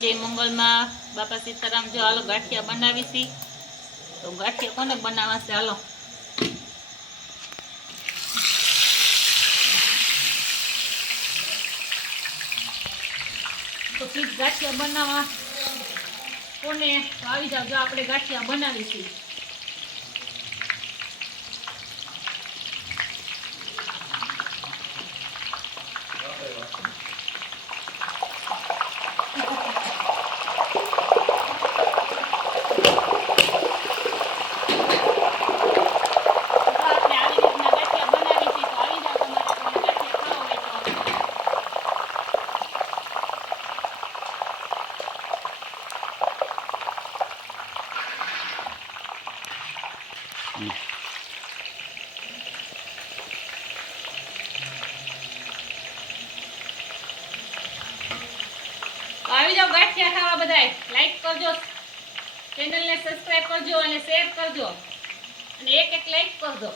જય મંગલમાં બાપા સીતારામ જો હાલો ગાંઠિયા બનાવી છી. તો ગાંઠિયા કોને બનાવવા છે? હાલો. તો ગાંઠિયા બનાવવા. કોને? આવી જાવ જો આપણે ગાંઠિયા બનાવી છીએ તો આપણે આવી રીતના ગાંઠિયા બનાવી છીએ તો આવી જાવ તમારે કોઈને ગાંઠિયા ખાવા હોય તો તો આવી જાવ ગાંઠિયા ખાવા બધાય. લાઈક કરજો ચેનલને સબસ્ક્રાઇબ કરજો અને શેર કરજો. અને એક એક લાઈક કરજો.